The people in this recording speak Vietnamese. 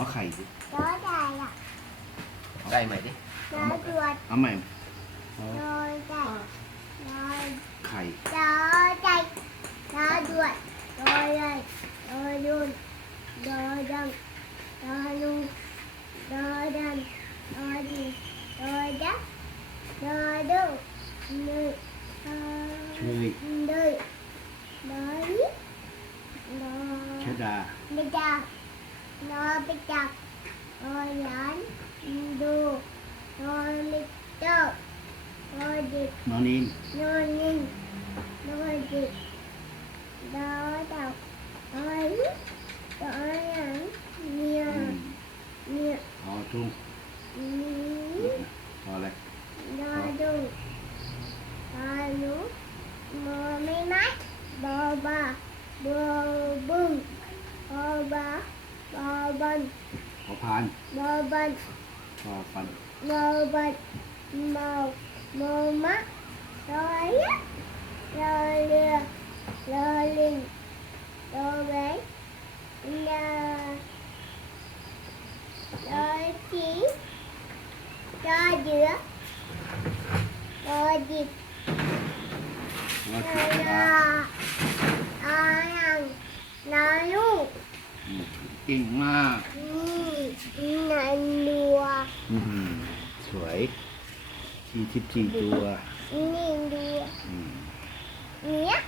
เอาไข่ดิ đó dài à ได้ไหมดิ nó chuột เอาใหม่เอา rồi dài rồi ไข่ đó dài nó chuột rồi đây rồi luôn rồi đâm rồi luôn rồi đâm rồi gì rồi đất rồi đâu nơi เชย nơi đấy nó ชะดา bây giờ nó bây giờ rồi lớn đồ rồi mít tơ rồi đi นอนอิน rồi nhìn rồi đi đó đâu Nobita, Orlando, Orlito, Nordic, Nonin, Nonin, Nordic, Đó đọc, Ôi, Đó là Nhiều, Nhiều, Họ chung, Họ lại, Đó đúng, Họ lũ, Mô mê mắt, Bò bà, Bò bưng, Bò bà, bò bần ขอพาน bò bần ขอฟัน mờ bật màu mờ mắt rồi á rồi lừa rồi linh rồi bé là rồi chỉ rồi giữa rồi dịp แล้วก็ rồi ชะดา là ก่งมาก Ừ, này đùa อื้อหือสวยสี่สิบสี่ตัว nhìn đùa อืม nhé